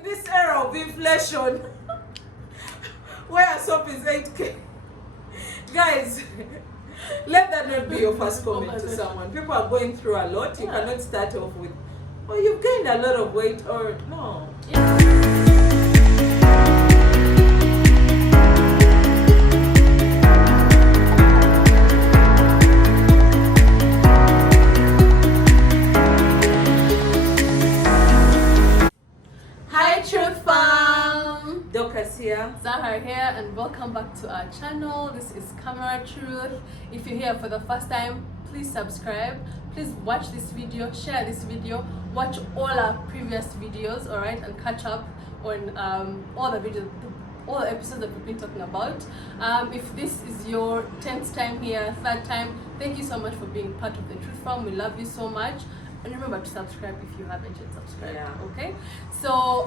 in this era of inflation, where a soap is 8K, guys, let that not be your first comment to someone. People are going through a lot. You cannot start off with, oh, you've gained a lot of weight, or no. Zahar here, and welcome back to our channel. This is Camera Truth. If you're here for the first time, please subscribe, please watch this video, share this video, watch all our previous videos, all right, and catch up on all the videos, all the episodes that we've been talking about. If this is your 10th time here, third time, thank you so much for being part of the Truth Farm. We love you so much. And remember to subscribe if you haven't yet subscribed. Okay, so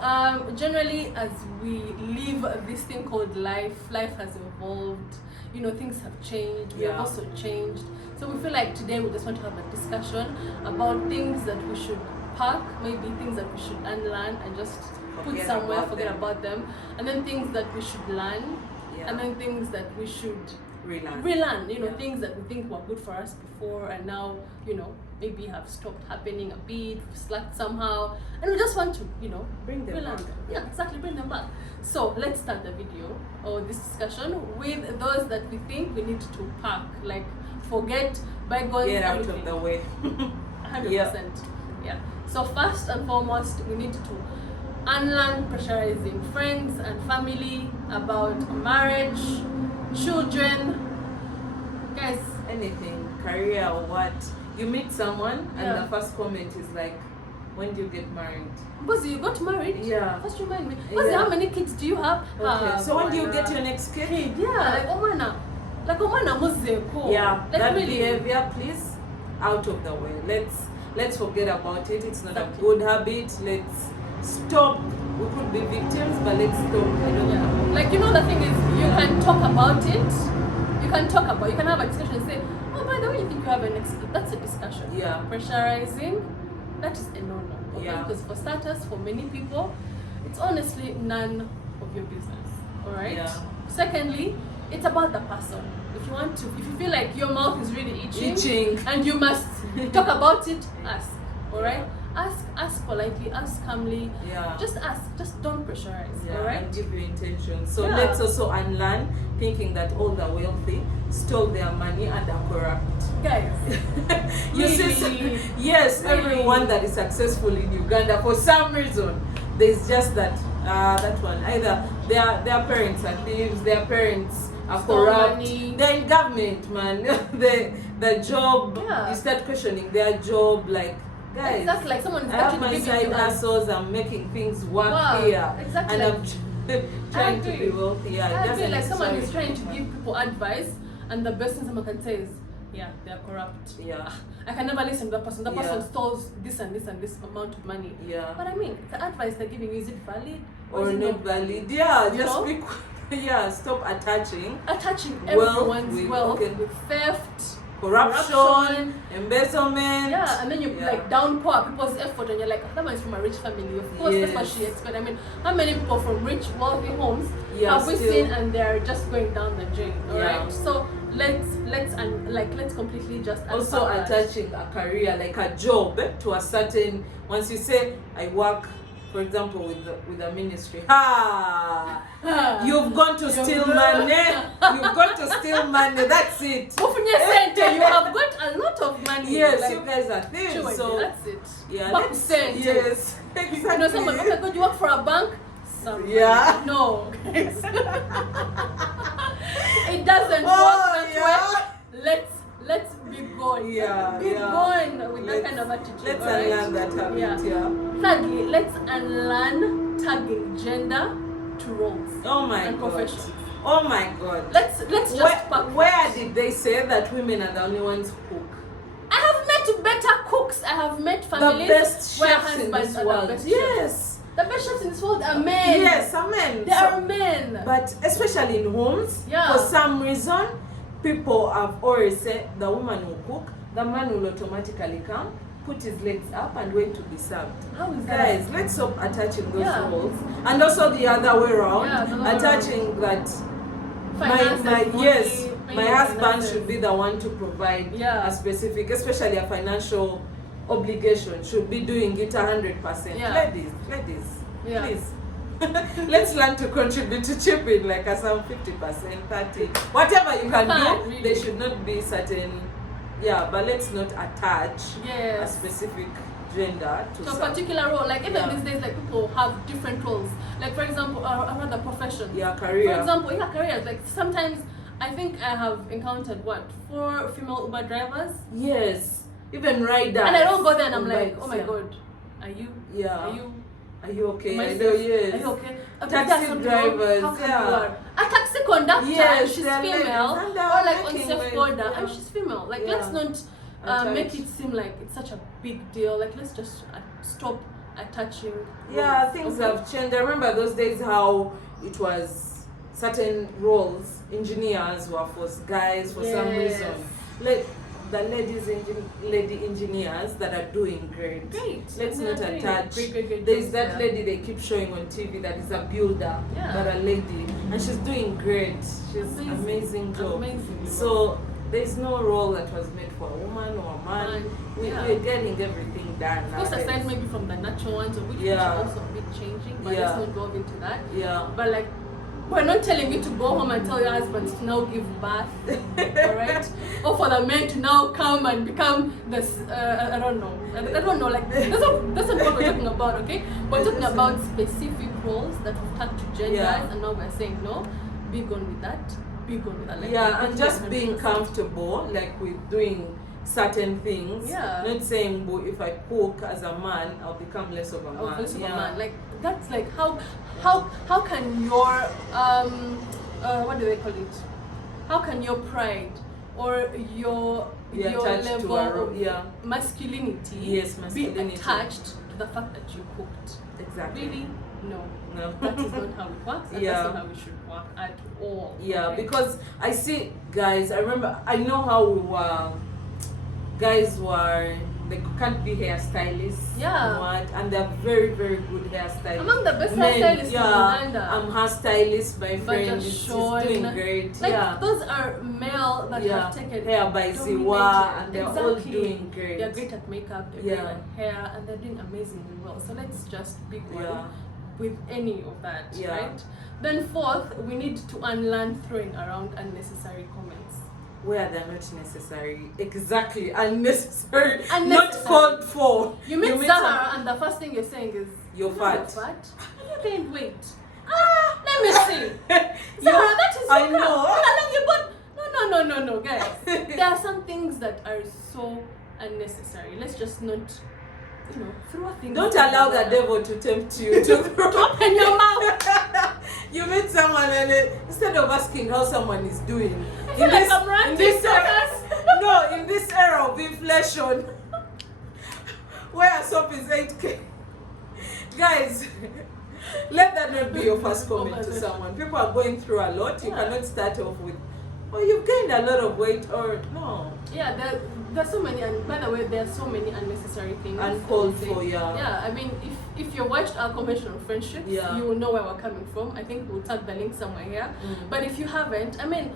generally, as we live this thing called life has evolved, you know, things have changed, we have also changed. So we feel like today we just want to have a discussion about things that we should park, maybe things that we should unlearn and just put somewhere, forget about them, and then things that we should learn, and then things that we should relearn, you know, things that we think were good for us before and now, you know, maybe have stopped happening a bit, slacked somehow, and we just want to, you know, bring them back. Yeah, exactly, bring them back. So let's start the video or this discussion with those that we think we need to park, like forget bygones, get out of the way. 100%. Yeah. So first and foremost, we need to unlearn pressurizing friends and family about marriage, children, guys, anything, career or what. You meet someone and the first comment is like, when do you get married? Because you got married? Yeah. First remind me. How many kids do you have? Okay. So when do you get your next kid? Yeah, like omana muzeko. Yeah, like that really. behavior, please, out of the way. Let's forget about it. It's not a good habit. Let's stop. We could be victims, but let's stop. I don't know. Like, you know, the thing is, you can talk about it. You can have a discussion and say, oh, by the way, you think you have an next kid. That's a discussion. Yeah. Pressurizing, that is a no-no. Okay? Yeah. Because for starters, for many people, it's honestly none of your business. All right? Yeah. Secondly, it's about the person. If you feel like your mouth is really itching and you must talk about it, ask. All right? Ask politely, ask calmly. Yeah. Just ask. Just don't pressurize. Yeah, all right? and give your intention. So let's also unlearn thinking that all the wealthy stole their money and are corrupt. Guys, you see, yes, everyone that is successful in Uganda, for some reason, there's just that one. Either their parents are thieves, their parents are corrupt. Money. They're in government, man. the job, you start questioning their job, like, guys, exactly, like someone is I have my giving side you hustles, I'm making things work here. Exactly. And I'm trying to be wealthy. Yeah, I feel like someone is trying to give people advice, and the best thing someone can say is, yeah, they're corrupt. Yeah. I can never listen to that person. That person stole this and this and this amount of money. Yeah. But I mean, the advice they're giving you, is it valid? Or is it not valid? Yeah, you just know? stop attaching everyone's wealth with theft, corruption, embezzlement. Yeah, and then you like downpour people's effort, and you're like, that one's from a rich family. Of course, that's what she expects. I mean, how many people from rich, wealthy homes have we seen, and they're just going down the drain? All right. So let's completely just also attaching a career, like a job, to a certain. Once you say, I work, for example, with the ministry, you've gone to steal money. You've got to steal money. That's it. You have got a lot of money. Yes, like, you guys are thieves. So that's it. Yeah, yes, exactly. You know, someone, okay, good, you work for a bank. No. It doesn't work that way. Let's be gone. Be gone with that kind of attitude. Let's unlearn that habit. Thirdly, let's unlearn tagging gender to roles. Oh my and God. professions. Oh my God. Let's just where did they say that women are the only ones who cook? I have met better cooks. I have met families the best where chefs in husbands this are world. the best Yes. chefs. The best chefs in this world are men. Yes, are men. They are men. But especially in homes, for some reason, people have always said the woman will cook, the man will automatically come put his legs up and wait to be served. How is that? Guys, let's stop attaching those roles. And also the other way around, attaching that my husband should be the one to provide a specific, especially a financial obligation, should be doing it 100%. Ladies, please. Let's learn to contribute, to chip in like some 50%, 30, whatever you can do. Really. They should not be certain, but let's not attach a specific gender to a particular role. Like even these days, like people have different roles. Like for example, another profession. Career. For example, careers. Like sometimes I think I have encountered 4 female Uber drivers. Yes, even riders. And I don't go there and I'm like, oh my god, are you? Are you okay? I know, yes. Are you okay? Taxi drivers, A taxi conductor, and she's female, or like on safe border, and she's female. Like let's not make it seem like it's such a big deal. Like let's just stop attaching. Things have changed. I remember those days how it was certain roles, engineers were for guys for some reason. The lady engineers that are doing great. Let's not attach. There's that lady they keep showing on TV that is a builder, but a lady, and she's doing great. She's amazing job. So there's no role that was made for a woman or a man. We're getting everything done. Of course, aside maybe from the natural ones, which are also a bit changing, but let's not go into that. But like, we're not telling you to go home and tell your husband to now give birth, alright? Or for the men to now come and become this, I don't know, like, that's not what we're talking about, okay? We're talking about specific roles that we've tagged to genders, and now we're saying, no, be gone with that, like, and just being comfortable, like, with doing certain things. Not saying, but if I cook as a man, I'll become less of a man. Like that's like how can your what do they call it? How can your pride or your level of masculinity, be attached to the fact that you cooked? Exactly. Really? No. That is not how it works. And that's not how we should work at all. Because I see guys, I know how we were. Guys they can't be hairstylists, and they're very, very good hairstylists. Among the best hairstylists in Uganda. I'm hairstylist, my friend is doing great. Like those are male that have taken hair by Ziwa, and they're all doing great. They're great at makeup, they're great at hair, and they're doing amazingly well. So let's just be good with any of that, right? Then fourth, we need to unlearn throwing around unnecessary comments. Where they're not necessary. Exactly, unnecessary. Not called for. You meet Zahara and the first thing you're saying is, you're fat. You gained weight. Let me see. Zahara, that is I know. No, guys. There are some things that are so unnecessary. Let's just not, throw things. Don't allow the devil to tempt you to open your mouth. You meet someone and instead of asking how someone is doing, in this era of inflation, where soap is 8K, guys, let that not be your first comment to someone. People are going through a lot. You cannot start off with, you've gained a lot of weight, or no. There's so many, and by the way, there are so many unnecessary things. Uncalled for, I mean, if you watched our conventional friendships, you will know where we're coming from. I think we'll tag the link somewhere here. But if you haven't, I mean,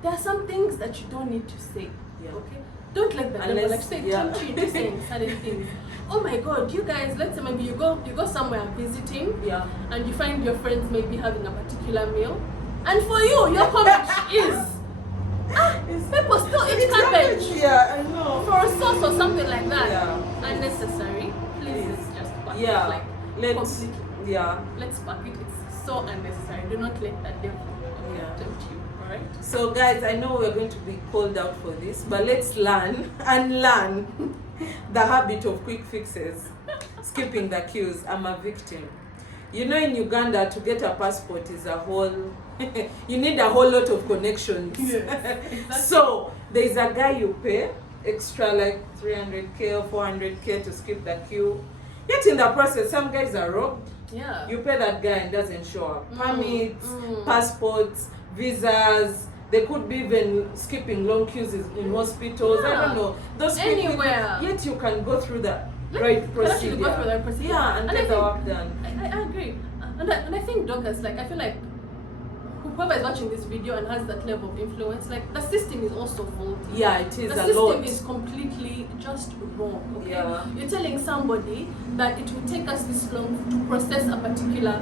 there are some things that you don't need to say. Okay? Don't let the devil tempt you into saying certain things. Oh my God, you guys, let's say maybe you go somewhere visiting, and you find your friends maybe having a particular meal, and for you, your comment is, people still eat cabbage. I know. For a sauce or something like that. Unnecessary. Please just pack it. Let's pack it. It's so unnecessary. Do not let that devil tempt you. Alright? So guys, I know we're going to be called out for this, but let's unlearn the habit of quick fixes. Skipping the queues. I'm a victim. In Uganda, to get a passport is a whole you need a whole lot of connections. Exactly. So there's a guy you pay extra like 300k or 400k to skip the queue. Yet in the process, some guys are robbed. You pay that guy and doesn't show up. Permits, passports, visas, They could be even skipping long queues in hospitals. I don't know. Those people, anywhere. yet you can go through the right procedure. Go through that procedure. Yeah, and get the work done. I agree. And I think doctors, like, I feel like whoever is watching this video and has that level of influence, like, the system is also faulty. Yeah, it is the a lot. system is completely just wrong. Okay, Yeah. you're telling somebody that it will take us this long to process a particular,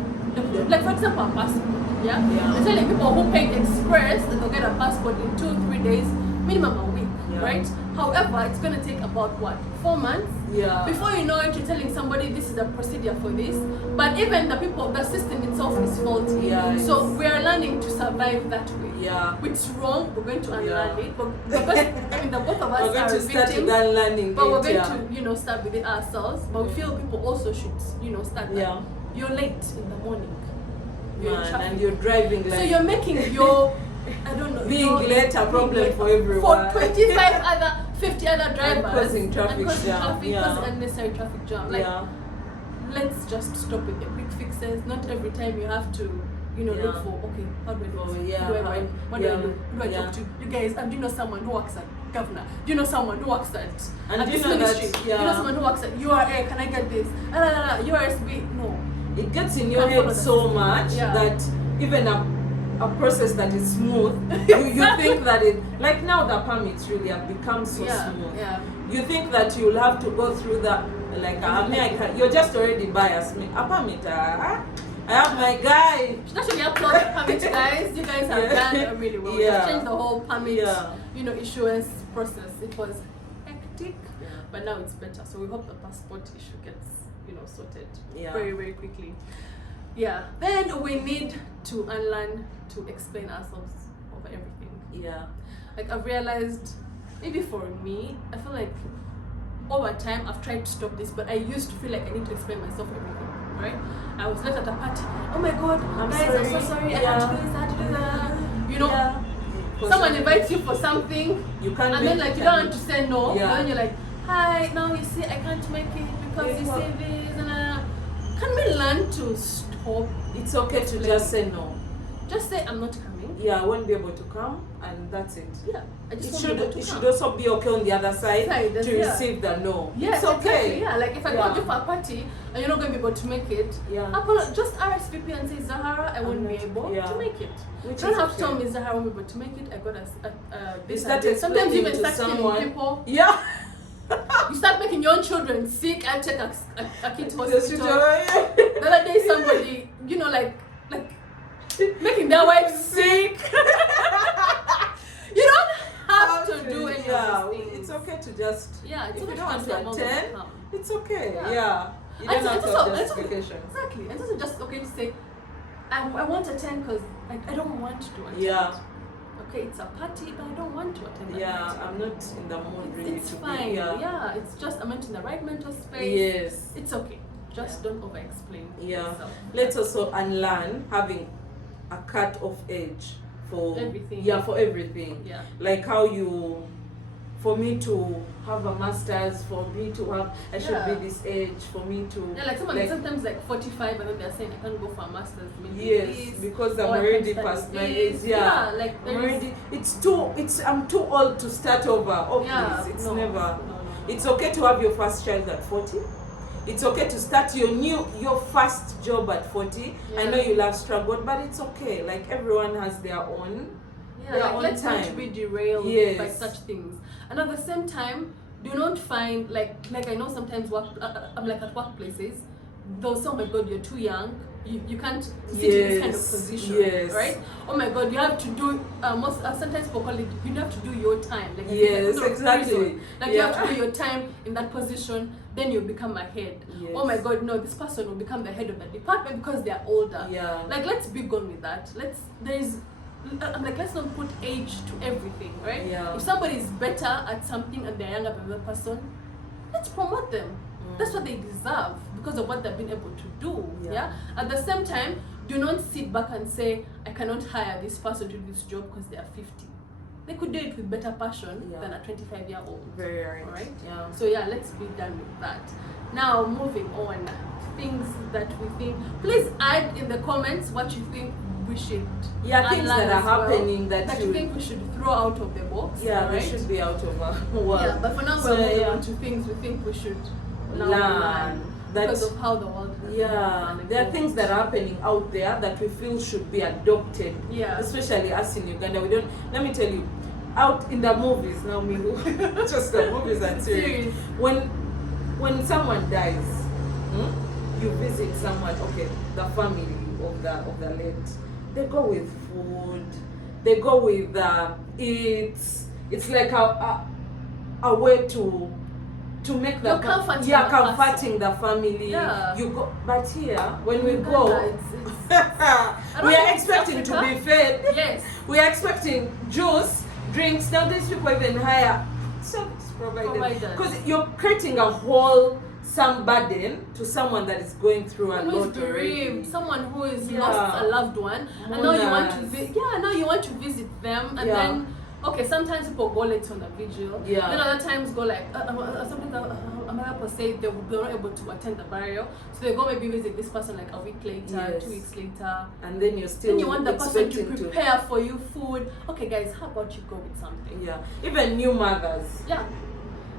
like for example, a passport. Yeah. You're telling people who paid express that they'll get a passport in 2-3 days, minimum a week. Yeah. Right? However, it's going to take about what, 4 months? Yeah. Before you know it, you're telling somebody this is a procedure for this. But even the system itself is faulty. Yeah, so we are learning to survive that way. Yeah. Which is wrong. We're going to unlearn it. But because I mean, the both of us We're going are to start victims. with unlearning. But we're going to, start with it ourselves. But we feel people also should, start that. Yeah. You're late in the morning. You're in traffic. And you're driving like. So you're making your, I don't know. Being late a problem for everyone. For 50 other drivers. And causing traffic jam. Causing unnecessary traffic jam. Like, let's just stop with the quick fixes. Not every time you have to, look for, okay, how do I do it? Who do I write? What do I do? Who do I talk to? You guys, do you know someone who works at governor? Do you know someone who works at this ministry? Do you know someone who works at URA? Can I get this? URSB? No. It gets in your head so much that even a process that is smooth, you think that it, like now the permits really have become so smooth. Yeah. You think that you'll have to go through the, like, you're just already biased. A permit, I have my guy. Should actually upload the permit, guys. You guys have done really well. You've changed the whole permit, issuance process. It was hectic, but now it's better. So we hope the passport issue gets, sorted very, very quickly. Yeah. Then we need to unlearn to explain ourselves over everything. Yeah. Like, I've realized, maybe for me, I feel like over time I've tried to stop this, but I used to feel like I need to explain myself everything. Right? I was left at a party. Oh my God, I'm so sorry. I had to do this, I had to do that. Someone invites you for something, you can't, and then like you don't want to say no. Yeah. And then you're like, hi, now you see I can't make it because you say this and Can we learn to stop? It's okay to just say no. Just say I'm not coming. Yeah, I won't be able to come, and that's it. Yeah, I just it should also be okay on the other side to receive the no. Yes, it's okay. Exactly, yeah, like if I called you for a party and you're not going to be able to make it, just RSVP and say, Zahara, I won't be able to make it. You don't have to tell me, Zahara, I won't be able to make it. I got this. Sometimes you even start killing people. Yeah. You start making your own children sick. I take a kid to hospital. The other day, somebody, like making their wife sick. You don't have to do any of these things. It's okay to just. Yeah, it's if okay you don't want to attend, it's okay. Yeah. You don't have to have justification. Exactly. It's also just okay to say, I want to attend because I don't want to attend. Yeah. Okay, it's a party, but I don't want to attend that party. I'm not in the mood really it's to fine. be. Yeah, it's just I'm not in the right mental space. Yes. It's okay. Just don't over-explain. Yeah. yourself. Let's also unlearn having a cut-off age for everything. Yeah, for everything. Yeah. Like how for me to have a master's, for me to have, I should be this age, for me to. Yeah, like sometimes like 45 and then they're saying I can't go for a master's. Yes, because I'm already past my age. Yeah, like I'm already. I'm too old to start over. Oh please, it's never. No. It's okay to have your first child at 40. It's okay to start your first job at 40. Yeah. I know you'll have struggled, but it's okay. Like everyone has their own. Let's not be derailed by such things. And at the same time, do not find like I know sometimes I'm like at workplaces, though. Oh my God, you're too young. You can't sit in this kind of position, right? Oh my God, you have to do sometimes for college you have to do your time. Like exactly. Like you have to do your time in that position, then you become a head. Yes. Oh my God, no, this person will become the head of the department because they're older. Yeah. Like let's be gone with that. Let's not put age to everything, right? Yeah. If somebody is better at something and they're younger than the person, let's promote them. That's what they deserve because of what they've been able to do. Yeah. At the same time, do not sit back and say, I cannot hire this person to do this job because they are 50. They could do it with better passion than a 25-year-old. Very right. All right? Yeah. So let's be done with that. Now, moving on. Things that we think. Please add in the comments what you think we should things that are happening that you think we should throw out of the box. Yeah, they should be out of our world. Yeah, but for now we're moving on to things we think we should learn because of how the world has been. There are things that are happening out there that we feel should be adopted. Yeah. Especially us in Uganda. We don't, let me tell you, out in the movies now, just the movies and series. When someone dies, you visit someone, okay, the family of the late. They go with food. They go with it's like a way to make the comforting the family. Yeah. You go, but here when we go, we are expecting to be fed. Yes. We are expecting juice, drinks. Now these people even hire service providers because you're creating a whole burden to someone that is going through a lot bereaved, someone who is lost a loved one, and now you want to visit them, and then sometimes people go late on the vigil. Then other times go like something that people say they're not able to attend the burial, so they go maybe visit this person like a week later, 2 weeks later, and then you want the person to prepare for you food. Okay, guys, how about you go with something? Yeah, even new mothers.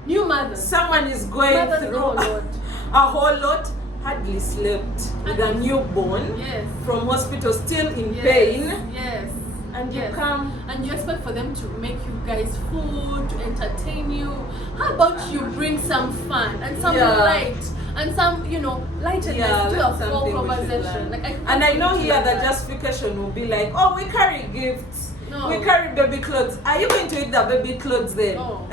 New mothers. Someone is going through a whole lot. Hardly slept with a newborn from hospital, still in pain. Yes. And you come and you expect for them to make you guys food, to entertain you. How about you bring some fun and some light and some, lightness to a whole conversation. And I know here the justification will be like, oh, we carry gifts. No. We carry baby clothes. Are you going to eat the baby clothes then? No.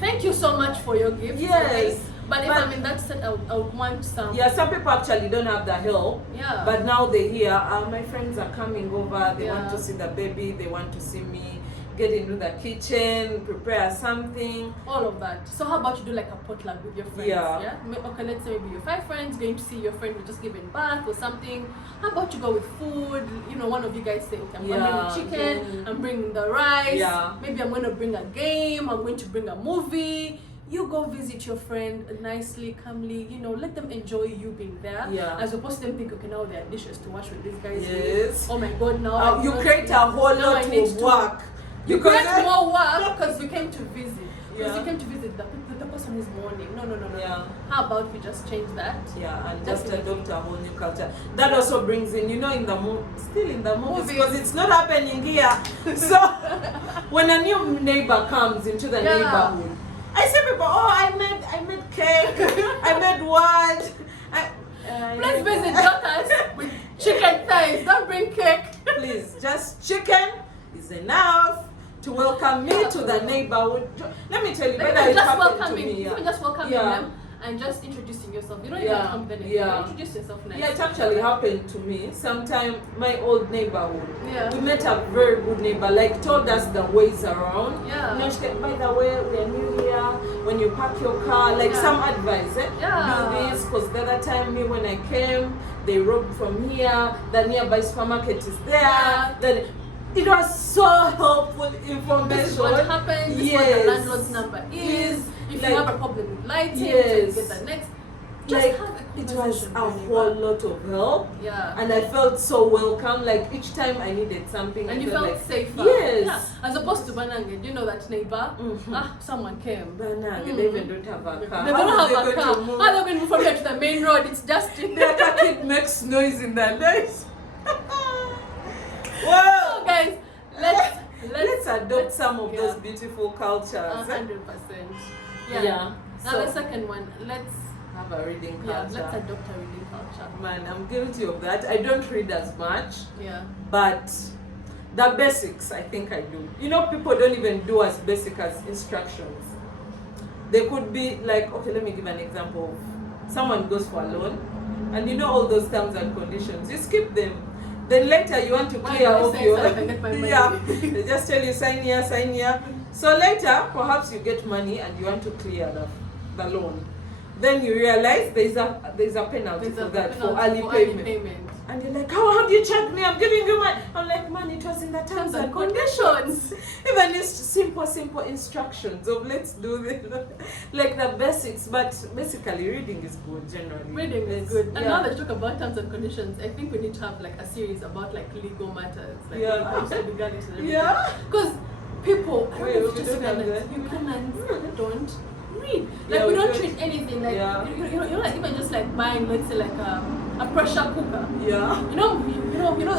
Thank you so much for your gift. Yes. But if I'm in that set, I would want some. Yeah, some people actually don't have the help. Yeah. But now they hear, my friends are coming over. They want to see the baby. They want to see me. Get into the kitchen, prepare something. All of that. So how about you do like a potluck with your friends? Yeah. Okay, let's say maybe your 5 friends going to see your friend who just giving birth or something. How about you go with food? One of you guys say, okay, I'm going to bring chicken. I'm bringing the rice. Yeah. Maybe I'm going to bring a game. I'm going to bring a movie. You go visit your friend nicely, calmly, let them enjoy you being there. Yeah. As opposed to them think, okay, now there are dishes to wash with these guys. Yes. Oh my God, now you create a whole lot of work. You create more work because you came to visit. Because you came to visit the person who's mourning. No. Yeah. How about we just change that? Yeah, and just adopt a whole new culture. That also brings in, in the still in the movies, because it's not happening here. So when a new neighbor comes into the neighborhood, I see people, I made cake, I made what? Let's visit daughters with chicken thighs. Don't bring cake. Please, just chicken is enough to welcome me to the neighborhood. Let me tell you, when it happened to me. Just welcoming them and just introducing yourself. You don't even come to the neighborhood. Introduce yourself nicely. Yeah, it actually happened to me. Sometime my old neighborhood. Yeah. We met a very good neighbor, told us the ways around. Yeah. She said, by the way, we are new here. When you park your car, some advice. Do this, because the other time when I came, they robbed from here. The nearby supermarket is there. Yeah. Then it was so helpful information. This is what happened. This is what the landlord's number is. If you have a problem with lighting, so you get the next. Just have a it was a whole lot of help. Yeah. And I felt so welcome. Each time I needed something, and you felt safer. Yes. Yeah. As opposed to Banange, do you know that neighbor? Someone came. Banange, they even don't have a car. They don't have a car. How are they going to move from here to the main road? It's just in there. The kid makes noise in the night. Wow. So guys, let's adopt some of those beautiful cultures. 100%. Yeah. Now the second one, let's have a reading culture. Yeah, let's adopt a reading culture. Man, I'm guilty of that. I don't read as much. Yeah. But the basics, I think I do. People don't even do as basic as instructions. They could be okay, let me give an example. Someone goes for a loan, and all those terms and conditions. You skip them. Then later you want to clear off your... They just tell you sign here. So later, perhaps you get money and you want to clear the loan. Then you realize there's a penalty for early payment. And you're like, how do you check me? I'm giving you my... I'm like, man, it was in the terms and conditions. Even it's simple instructions of let's do this. Like the basics, but basically reading is good generally. Reading is good. And now that you talk about terms and conditions, I think we need to have like a series about like legal matters. Like when it comes to legality and everything. Yeah. Because people, Ugandans don't read. Like we don't treat anything like like even just like buying, let's say like a pressure cooker. Yeah. You know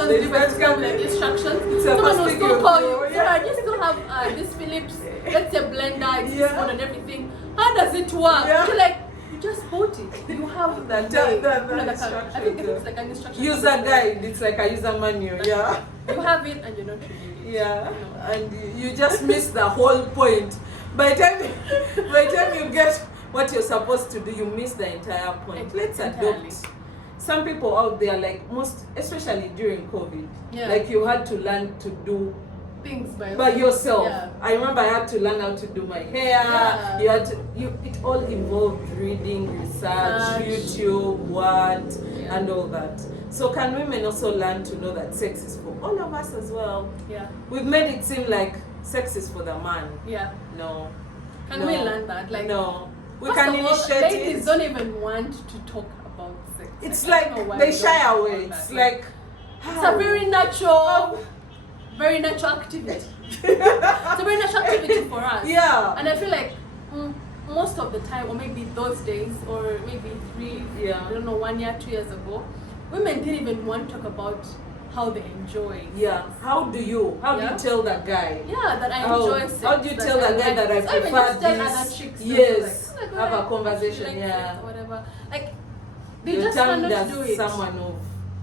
the difference kind of like instructions. Someone will still call you. Yeah, you still have this Philips, let's say blender, it's this one and everything. How does it work? You're like, you just bought it. You have that instruction. I think it's like an instruction. User guide. It's like a user manual. Yeah. You have it and you're not reading it. Yeah. And you just miss the whole point. By the time you get what you're supposed to do, you miss the entire point. Let's adopt. Some people out there, like especially during COVID, like you had to learn to do things by yourself. Yeah. I remember I had to learn how to do my hair. Yeah. It all involved reading, research, YouTube, Word, and all that. So can women also learn to know that sex is for all of us as well? Yeah. We've made it seem like sex is for the man. Yeah. No. Can we learn that? Like no. We can initiate it. Ladies don't even want to talk about sex. It's like they shy away. It's like it's a very natural activity. It's a very natural activity for us. Yeah. And I feel like most of the time, or maybe those days, or maybe 1 year, 2 years ago, women didn't even want to talk about how they enjoy sex. Yeah. How do you tell that guy? Yeah, that I enjoy sex. How do you tell that guy that I prefer this? Yes. Like, have a conversation. Like whatever. Like they just cannot do it. Someone of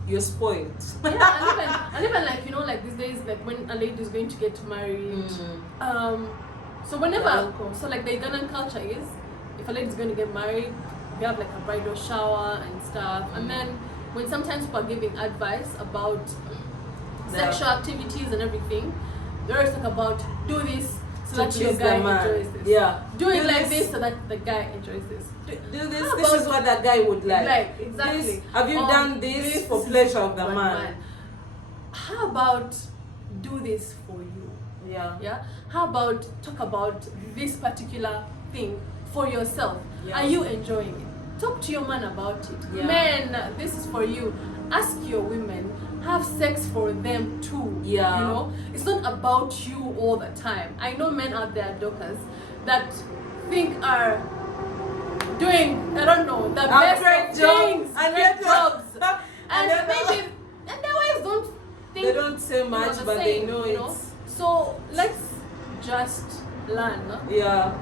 you're spoiled. Yeah, and even like like these days, like when a lady is going to get married, so like the Ugandan culture is, if a lady is going to get married, we have like a bridal shower and stuff, and then when sometimes people are giving advice about sexual activities and everything, they always talk about do this so that your guy enjoys this. Yeah. Do it like this so that the guy enjoys this. Do this. This is what that guy would like. Like exactly. Have you done this for pleasure of the man? How about do this for you? Yeah. Yeah. How about talk about this particular thing for yourself? Yeah. Are you enjoying it? Talk to your man about it. Yeah. Men, this is for you. Ask your women. Have sex for them too. Yeah. It's not about you all the time. I know men out there, dockers, that think are doing, I don't know, the best things, great jobs. And maybe, and their wives don't think. They don't say much, but they know it. So let's just learn. Yeah.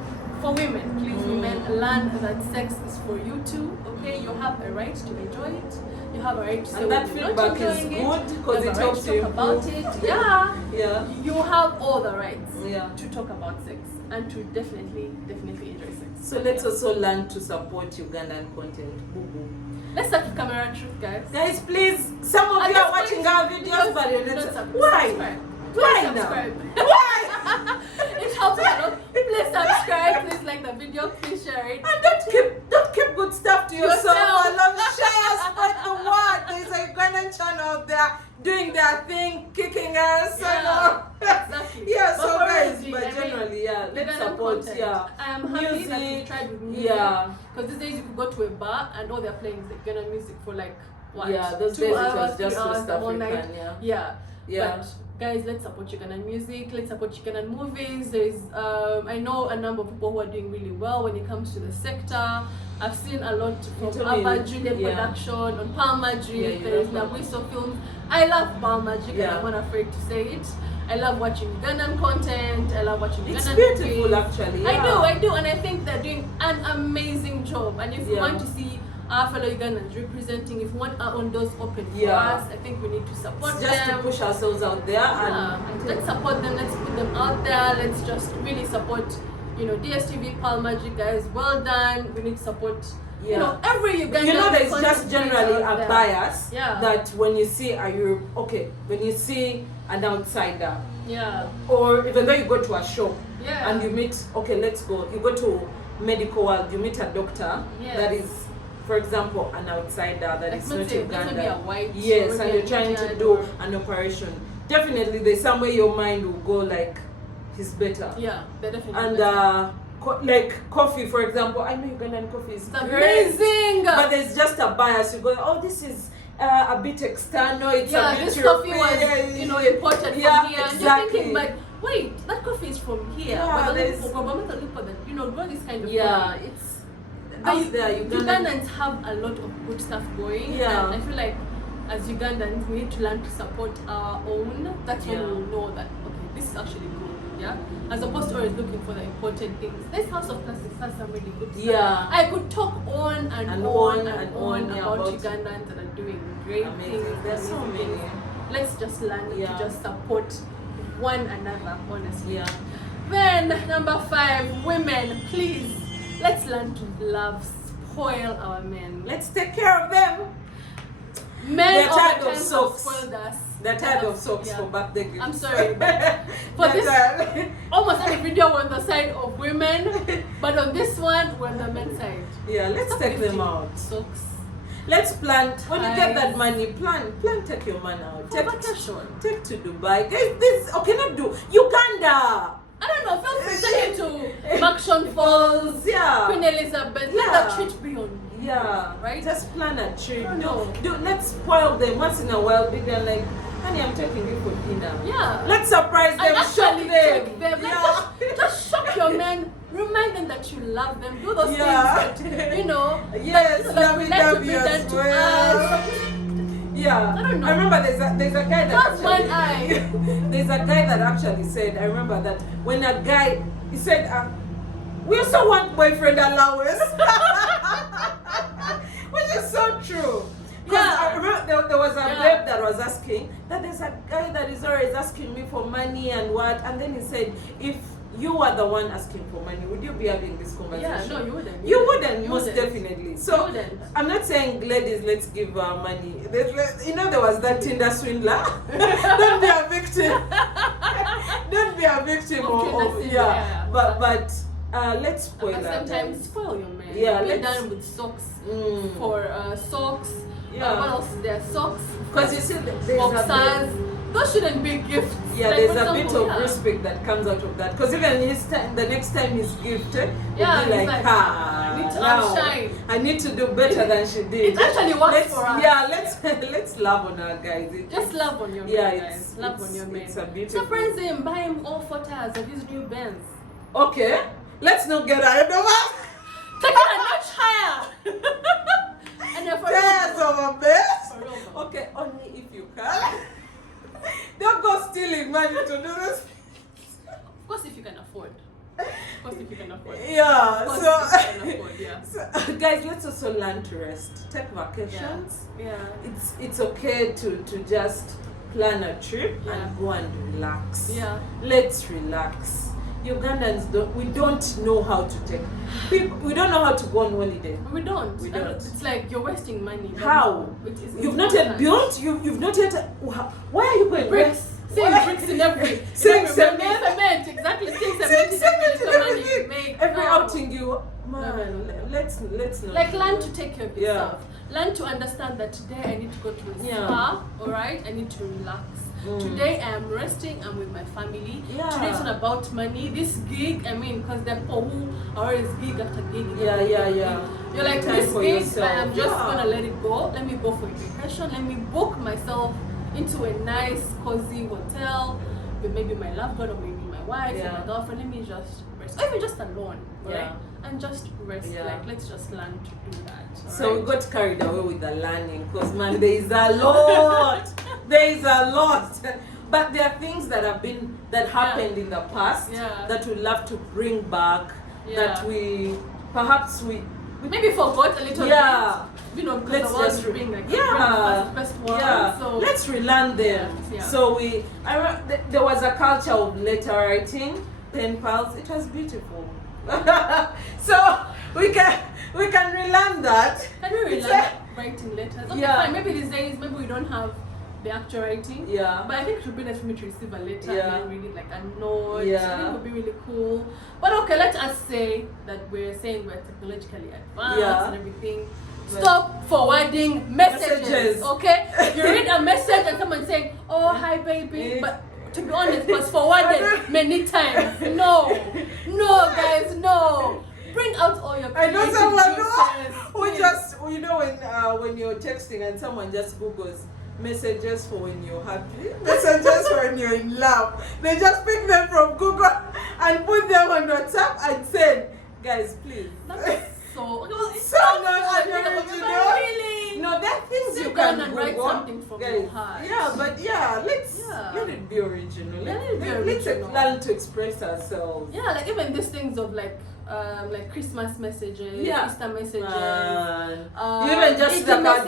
For women, please, women, learn that sex is for you too. Okay, you have a right to enjoy it. You have a right to say that feedback is good because it helps you talk about it. Yeah, yeah. You have all the rights to talk about sex and to definitely enjoy sex. So let's also learn to support Ugandan content. Boo boo. Let's start with camera truth, guys. Guys, please. Some of you are watching our videos, but you're not. Why? Why now? Why? It helps a lot. Please subscribe. Please like the video. Please share it. And don't keep good stuff to yourself. I love share, spread the word. There's a Ugandan channel out there doing their thing, kicking us. Yeah, exactly. Yeah. So guys, but generally, let's support. Content. Yeah. I am happy that you tried with music. Yeah. Because these days you could go to a bar and all they're playing is like Ugandan music for like what? Yeah. Those days it was just West African. Yeah. Yeah. But guys, let's support Ugandan music, let's support Ugandan movies. There's I know a number of people who are doing really well when it comes to the sector. I've seen a lot from Alba Juliet production on Palm Magic. There's Nabuiso Films. I love Palm Magic and I'm not afraid to say it. I love watching Ugandan content. I love watching Ugandan movies. It's beautiful actually. Yeah. I do, and I think they're doing an amazing job. And if you want to see our fellow Ugandans representing, if we want our own doors open for us, I think we need to support them. Just to push ourselves out there and let's support them, let's put them out there, let's just really support, DSTV, Palm Magic, guys, well done. We need to support, every Ugandan. There's just generally a bias that when you see when you see an outsider, or even though you go to a shop and you meet, let's go, you go to medical world, you meet a doctor that is for example, an outsider that is not Uganda. Be a white, yes, and you're trying to do an operation. Definitely, there's somewhere your mind will go like, he's better. Yeah, they're definitely and better. Like coffee, for example, I know Ugandan coffee is amazing, but there's just a bias. You go, oh, this is a bit external. It's a bit this coffee was, imported from here. Exactly. And you're thinking, but wait, that coffee is from here. Yeah, but there's all this kind of coffee. It's out there. Ugandans have a lot of good stuff going. Yeah. And I feel like as Ugandans, we need to learn to support our own. That's when we know that, okay, this is actually good. Yeah, as opposed to always looking for the important things. This House of Plastics has some really good stuff. Yeah, I could talk on and on about Ugandans that are doing great things. There's so many. Let's just learn to just support one another, honestly. Yeah. Then number 5, women, please, let's learn to love, spoil our men. Let's take care of them. Men they're tired of socks. Spoiled us. They're tired of socks for birthday gifts. I'm sorry, but for this, almost every video we're on the side of women, but on this one, we're on the men's side. Yeah, let's take them out. Socks. Let's plant. When you get that money, plan. Take your man out. Take to Dubai. This okay, not do Uganda. I don't know. Feel free to take it to Action Falls. Yeah. Queen Elizabeth. Let that treat be on you. Yeah. Right. Just plan a trip. No. Let's spoil them once in a while. Be there like, honey, I'm taking you for dinner. Yeah. Let's surprise them. Shock them. Take them. Yeah. Just shock your men. Remind them that you love them. Do those things that, yes, love you as well. Yeah. I don't know. I remember there's a guy that that's one eye. There's a guy that actually said, I remember that when a guy, he said, we also want boyfriend allowance. Which is so true. Yeah. I remember there was a babe that was asking that there's a guy that is always asking me for money and what, and then he said, if you were the one asking for money, would you be having this conversation? Yeah, no, you wouldn't. You wouldn't, most definitely. So, I'm not saying, ladies, let's give money. There was that Tinder swindler. Don't be a victim. Don't be a victim of But let's spoil them. Sometimes spoil your man. Yeah, let's done with socks. For socks. Yeah. What else is there? Socks. Because you see, boxers. Those shouldn't be gifts. Yeah, there's a bit of respect that comes out of that. Because even the next time he's gifted, will be like, I need to outshine. I need to do better than she did. It actually works for us. Yeah, let's love on our guys. Just love on your men, guys. Love on your men. It's a beautiful. Surprise him. Buy him all 4 tires of his new Benz. Okay, let's not get ahead of us. Take it a notch higher. And tires of a Benz. Okay, only if you can. Don't go stealing money to do this. Of course, if you can afford. Yeah. So, guys, let's also learn to rest. Take vacations. Yeah. It's okay to just plan a trip and go and relax. Yeah. Let's relax. Ugandans don't know how to take. We don't know how to go on holiday. We don't. It's like you're wasting money. How? You've not yet built. You've not yet. Why are you going? Bricks. Seeing bricks in every. Seeing cement. Exactly. Seeing cement in every. Every outing you. Man, let's not. Like learn to take care of yourself. Learn to understand that today I need to go to a spa. All right. I need to relax. Today I am resting, I'm with my family. Today it's not about money. This gig, because there are people who are always gig after gig. You're like, this gig, I am just gonna let it go. Let me go for a vacation. Let me book myself into a nice, cozy hotel with maybe my loved one or maybe my wife or my girlfriend. Let me just rest. Or even just alone, right? And just rest. Like, let's just learn to do that. So we got carried away with the learning because, man, there is a lot. But there are things that happened in the past that we love to bring back. That we maybe forgot a little bit. Because the world being like best one. So let's relearn them. So there was a culture of letter writing, pen pals. It was beautiful. So we can relearn that. Can we relearn writing letters? Okay, fine. Maybe these days, maybe we don't have the actual writing. But I think it would be nice for me to receive a letter and read it like a note. I think it would be really cool. But okay, let us say that we're technologically advanced and everything. Stop forwarding messages. Okay? You read a message and someone saying, "Oh, hi, baby," but to be honest, it was forwarded many times. No, guys, no. Bring out all your I know creative someone juices, who please. just, you know, when you're texting and someone just Googles messages for when you're happy, messages for when you're in love. They just pick them from Google and put them on WhatsApp and send. Guys, please. That's so not unoriginal. Really? No, there are things Sit you down can and write Google. something from Guys, your heart. Yeah, but let it be original. Let it be Let's original. learn to express ourselves. Yeah, like even these things of like Christmas messages, Yeah. Easter messages. You even just Easter like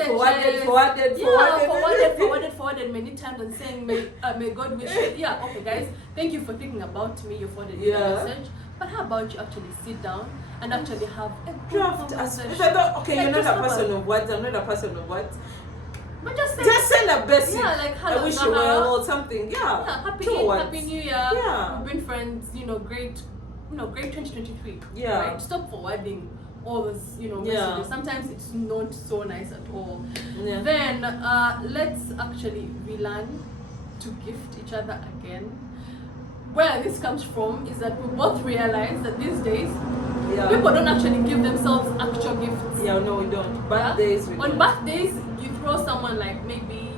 forwarded many times and saying may God wish you. Yeah, okay guys, thank you for thinking about me. You forwarded me a message. But how about you actually sit down and actually have a draft? conversation? You're not a just person of words. I'm not a person of words. But just send a basic. Yeah, like hello, I wish you well or something. Yeah. Happy New Year. Yeah. We've been friends. Great 2023. Yeah. Right. Stop forwarding all those messages. Yeah. Sometimes it's not so nice at all. Yeah. Then let's actually relearn to gift each other again. Where this comes from is that we both realize that these days people don't actually give themselves actual gifts. Yeah, no, we don't. Birthdays. Yeah? On birthdays, you throw someone like maybe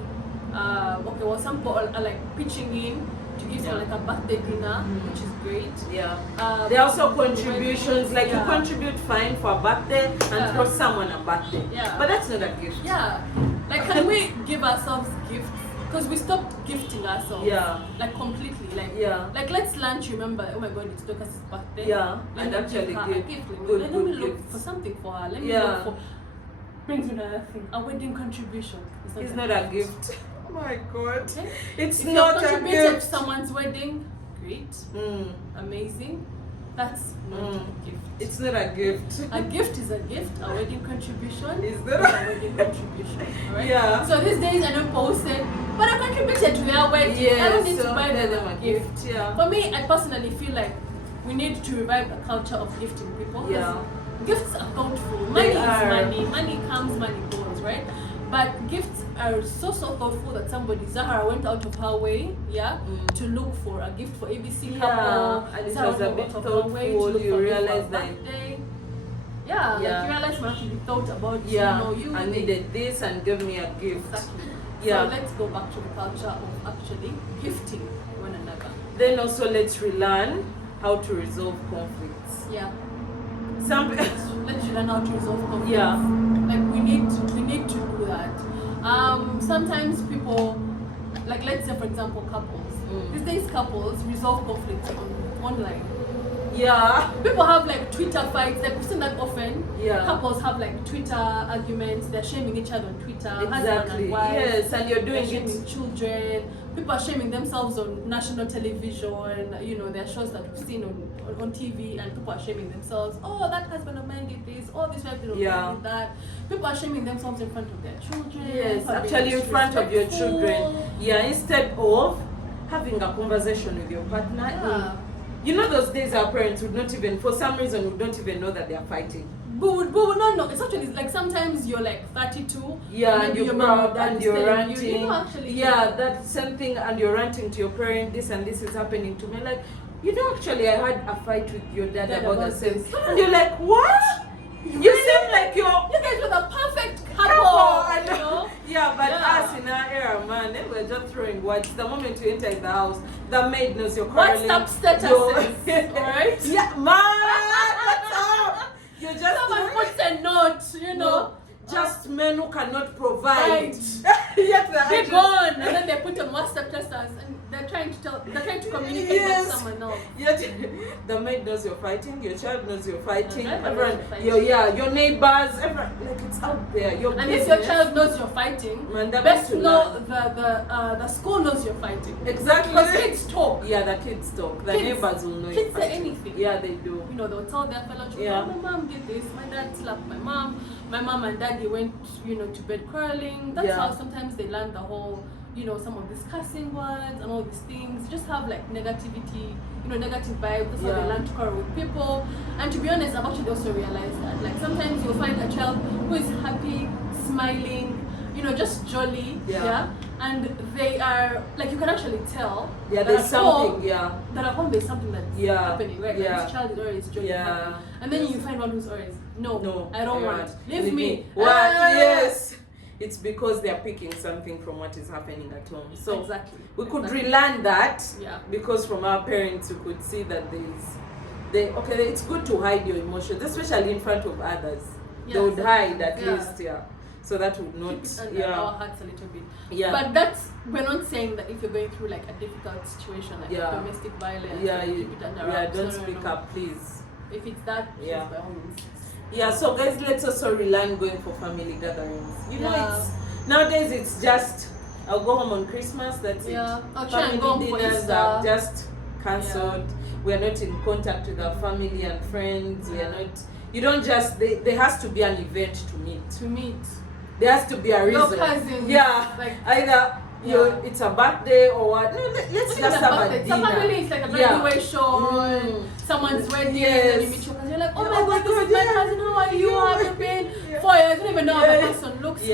some people are like pitching in to give someone like a birthday dinner, which is great. Yeah. There are also contributions, like you contribute fine for a birthday and throw someone a birthday. Yeah. But that's not a gift. Yeah. Like, can we give ourselves gifts? Because we stopped gifting ourselves. Yeah. Like completely. Like let's learn to remember, oh my god, it's Dorcas' birthday. Yeah. Let And actually give her a gift. Let me look for something for her. Let me look for brings me another thing. A wedding contribution. It's not a gift. Oh my god. Okay? It's if not you a contributed gift. to someone's wedding, great. Amazing. That's not a gift. It's not a gift. A gift is a gift. A wedding contribution is a wedding contribution. Alright? Yeah. So these days I don't post it, but I contributed to their wedding. Yes, I don't need so to buy them a gift. Yeah. For me, I personally feel like we need to revive a culture of gifting people. Yeah. Gifts are thoughtful. Money is money. Money comes, money goes, right? But gifts are so thoughtful that Zahara went out of her way, to look for a gift for ABC couple. And it Zahara was a went bit out of her way to thoughtful. look You for a gift realize for that. a birthday. Like you realize you actually thought about you. I needed this and give me a gift. Exactly. Yeah. So let's go back to the culture of actually gifting one another. Then also let's relearn how to resolve conflicts. Yeah. Let's learn how to resolve conflicts. Yeah. Like we need to do that. Sometimes people, like let's say for example couples. These days couples resolve conflicts online. Yeah. People have like Twitter fights, like we've seen that often. Yeah. Couples have like Twitter arguments, they're shaming each other on Twitter. Exactly. And wife, yes, and you're doing shaming children. People are shaming themselves on national television, there are shows that we've seen on TV, and people are shaming themselves. Oh, that husband of mine did this, oh, this wife of mine did that. People are shaming themselves in front of their children. Yes, actually in front of your children. Yeah, instead of having a conversation with your partner. Yeah. You know those days our parents would not even, for some reason, would not even know that they are fighting. But no, it's actually like sometimes you're like 32. Yeah, and you're proud and you're ranting. You that same thing, and you're ranting to your parent, this and this is happening to me. Like, actually I had a fight with your dad about the same. And you're like, what? You seem like you guys were the perfect couple. Yeah, but us in our era, man, we're just throwing words. The moment you enter the house, the maid knows you're quarreling. WhatsApp statuses, alright? Yeah, man, what's up? You just someone puts a note, No, just men who cannot provide. Yes, they're gone, and then they put on WhatsApp statuses, and they're trying to communicate with someone else. Yet the maid knows you're fighting, your child knows you're fighting, everyone, your neighbors, everyone, like it's out there. And if your child knows you're fighting, best to know the school knows you're fighting. Exactly. Because kids talk. Yeah, the kids talk. The neighbors will know. Kids say anything. Yeah, they do. They'll tell their fellow children, oh, my mom did this, my dad slapped my mom and daddy went, to bed quarreling. That's how sometimes they learn the whole you know, some of these cussing words and all these things. Just have like negativity, you know, negative vibe. That's how they learn to quarrel with people. And to be honest, I've actually also realized that like sometimes you'll find a child who is happy, smiling, you know, just jolly, and they are like, you can actually tell that there's at something, home, that at home there's something that's happening, right? Like this child is always jolly, happy, and then you find one who's always no, I don't want, leave me. What? Yes. It's because they are picking something from what is happening at home. So exactly. We could relearn that because from our parents we could see that it's good to hide your emotions, especially in front of others. They would hide at least, so that would not keep it under our hearts a little bit. But we're not saying that if you're going through like a difficult situation like domestic violence, keep it under our don't speak up, please. If it's that, by all means. So guys, let's also relearn going for family gatherings. You know, nowadays it's just I'll go home on Christmas, that's it. I'll try and go home dinners are just cancelled. We are not in contact with our family and friends. We are not. You don't just. There has to be an event to meet. There has to be a reason. Your cousins. Like either it's a birthday or what. No, let's just have a dinner. Some family it's like a graduation, someone's wedding, and you meet your cousin. You're like, oh my god, this is my cousin. How are you? How have you been? 4 years. I don't even know how the person looks like.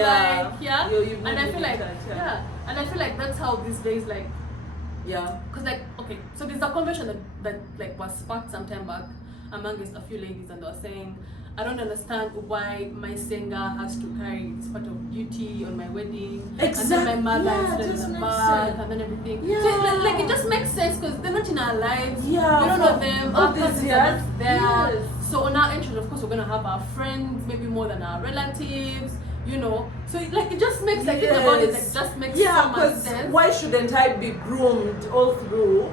And I feel like and I feel like that's how these days like. Because like so there's a conversation that like was sparked some time back amongst a few ladies, and they were saying, I don't understand why my singer has to carry this part of duty on my wedding, and then my mother is in the back, and then everything. So like it just makes sense because they're not in our lives. We don't know them. Our cousins are not there. So on our entrance, of course, we're gonna have our friends, maybe more than our relatives. You know, so like it just makes like think about it, like just makes so much sense. Why shouldn't I be groomed all through?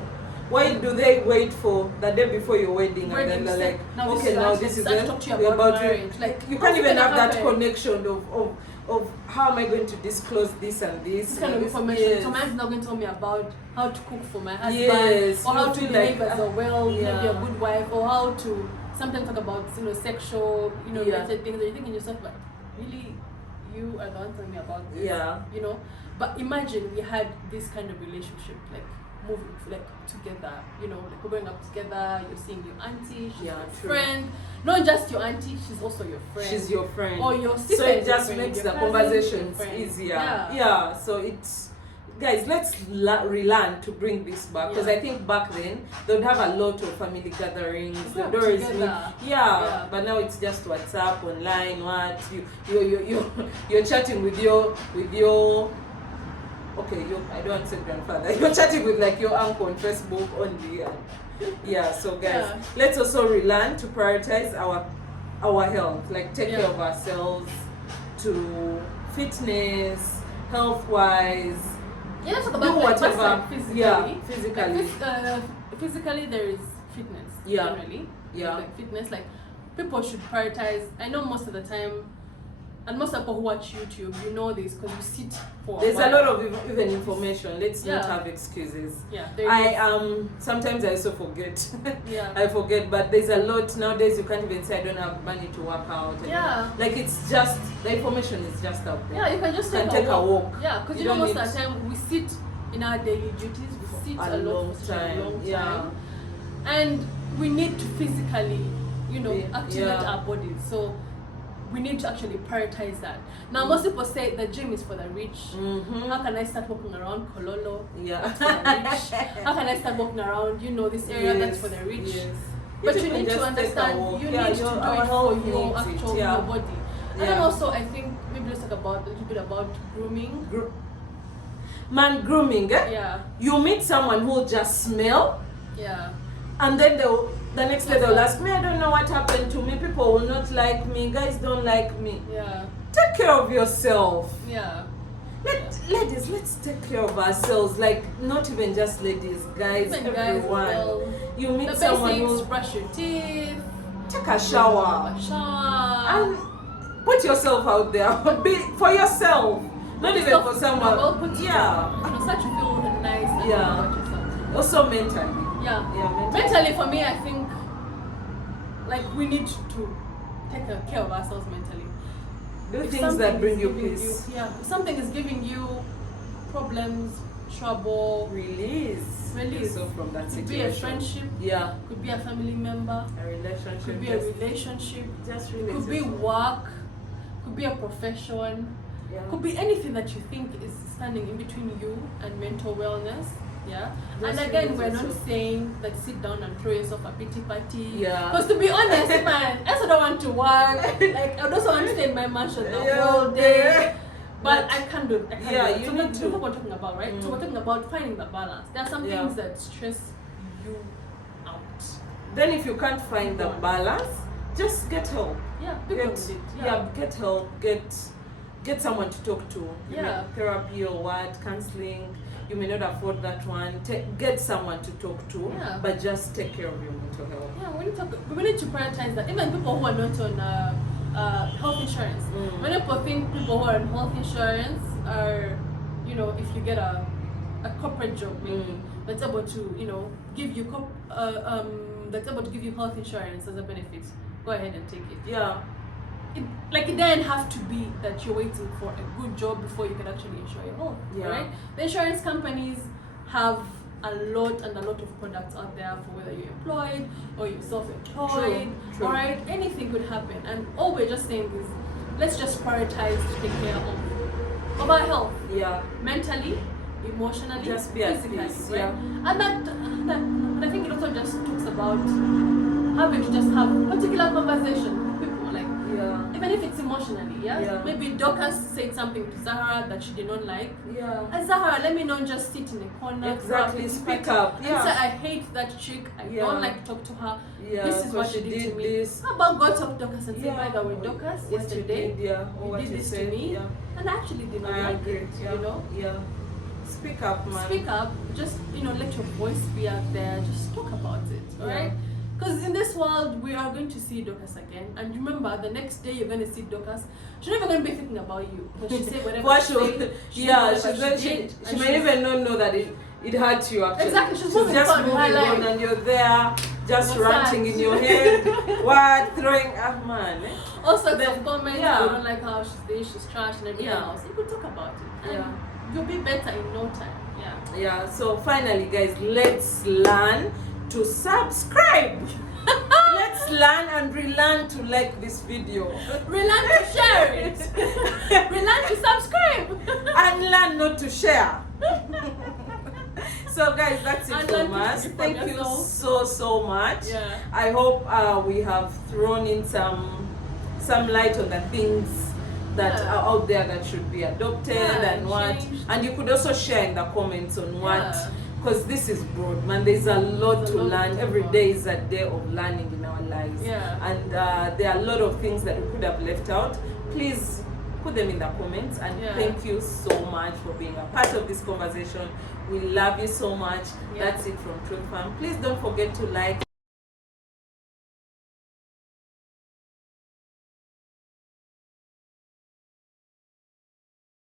Why do they wait for the day before your wedding and then they're like, now this is about marriage. Like you can't even have that connection of how am I going to disclose this and this kind of information. So man's not going to tell me about how to cook for my husband, or how to behave as a maybe a good wife, or how to sometimes talk about sexual related things. And you're thinking yourself like, really, you are the one telling me about this? But imagine we had this kind of relationship, like moving like together, like we're growing up together, you're seeing your auntie, she's your friend, not just your auntie, she's also your friend, she's your friend, or your sister. So it just makes the conversations easier. So it's, guys, let's relearn to bring this back, because I think back then they would have a lot of family gatherings, the doors but now it's just WhatsApp, online, what you're chatting with your I don't want to say grandfather. You're chatting with like your uncle on Facebook only. So guys, let's also relearn to prioritize our health, like take care of ourselves, to fitness, health-wise. Let's talk about whatever. Physically. Physically, there is fitness. Generally. Like fitness, like people should prioritize. I know most of the time. And most people who watch YouTube, you know this because you sit for. There's a lot of even information. Let's not have excuses. Sometimes I also forget. I forget, but there's a lot nowadays. You can't even say I don't have money to work out. Like it's just the information is just out there. You can just take a walk. Because you know most of the time we sit in our daily duties. We sit a lot for such a long time, and we need to physically, activate our bodies. So we need to actually prioritize that. Now, most people say the gym is for the rich. How can I start walking around Kololo? That's for the rich. How can I start walking around, this area that's for the rich? But you need to understand, you need to do it for your actual your body. And then also, I think, maybe let's talk a little bit about grooming. Grooming, You meet someone who will just smell. And then the next day they'll ask me, I don't know what happened to me. People will not like me. Guys don't like me. Take care of yourself. Ladies, let's take care of ourselves. Like, not even just ladies, guys, everyone. You meet someone who brush your teeth, take a shower, and put yourself out there. Be for yourself, not even for someone. Start to feel nice about yourself. Also mentally. Mentally, for me, I think like we need to take care of ourselves mentally. Do things that bring you peace. If something is giving you problems, trouble, Release yourself from that could situation. be a friendship, Yeah. could be a family member, A relationship. could be a relationship, Just release could be yourself. work, could be a profession, Yeah. could be anything that you think is standing in between you and mental wellness. Yeah. Just And again, release we're not yourself. saying that sit down and throw yourself a pity party. Yeah. Because to be honest, man, I also don't want to work. Like, I also want to stay in my mansion the Yeah, whole day. yeah. But I can't do it. I can't Yeah, do it. you So need that's to. what we're talking about, right? So we're talking about finding the balance. There are some Yeah. things that stress you out. Then if you can't find the balance, just get help. Yeah, people Get, need it. yeah, get help. Get someone to talk to. Yeah. Therapy or what, counseling. You may not afford that one. Get someone to talk to, Yeah. but just take care of your mental health. Yeah, we need to prioritize that. Even people who are not on health insurance. Many people think people who are on health insurance are, you know, if you get a corporate job, maybe that's able to, you know, give you that's able to give you health insurance as a benefit. Go ahead and take it. Yeah. It doesn't have to be that you're waiting for a good job before you can actually insure your health. Yeah. Right? The insurance companies have a lot of products out there for whether you're employed or you're self-employed. True. All right, anything could happen. And all we're just saying is, let's just prioritize to take care of our health, Yeah. mentally, emotionally, Just be at physically, peace, right? yeah. And I think it also just talks about having to just have particular conversation with people, like. Yeah. Even if it's emotionally, Yeah. Maybe Dorcas said something to Zahara that she did not like. Yeah. And Zahara, let me not just sit in a corner. Exactly. Speak up. And Yeah. say, I hate that chick. I Yeah. don't like to talk to her. Yeah, This is what 'cause she she did to did me. this. How about go talk to Dorcas and say, Yeah. by the way, Dorcas, What you yesterday did, yeah. Or you what did you this said, to me, yeah. and I actually did not I like agree. it. Yeah. You know, Yeah. Speak up, man. speak up. Just let your voice be out there. Just talk about it. All right. Because in this world, we are going to see Dorcas again. And remember, the next day you're going to see Dorcas. She's not even going to be thinking about you. Because she said whatever For she sure. said, Yeah, she she may even not know that it hurt you actually. Exactly, she's She's moving just on with moving her on life. and you're there just You're ranting sad. in your head. What? Throwing man. all sorts Then- of comments. yeah. You don't like how she's this, she's trash, and everything Yeah. else. You could talk about it. And Yeah. you'll be better in no time. Yeah. Yeah, so finally guys, let's learn to subscribe. Let's learn and relearn to like this video. Relearn to share it. Relearn to subscribe. And learn not to share. So guys, that's it And from learn to us. speak for Thank you yourself. so much. Yeah. I hope we have thrown in some light on the things that Yeah. are out there that should be adopted Yeah, and what. changed. And you could also share in the comments on what, Yeah. because this is broad, man. There's a lot There's a to lot learn. to Every learn. day is a day of learning in our lives. Yeah. And there are a lot of things that we could have left out. Please put them in the comments, and Yeah. thank you so much for being a part of this conversation. We love you so much. Yeah. That's it from Truth Farm. Please don't forget to like,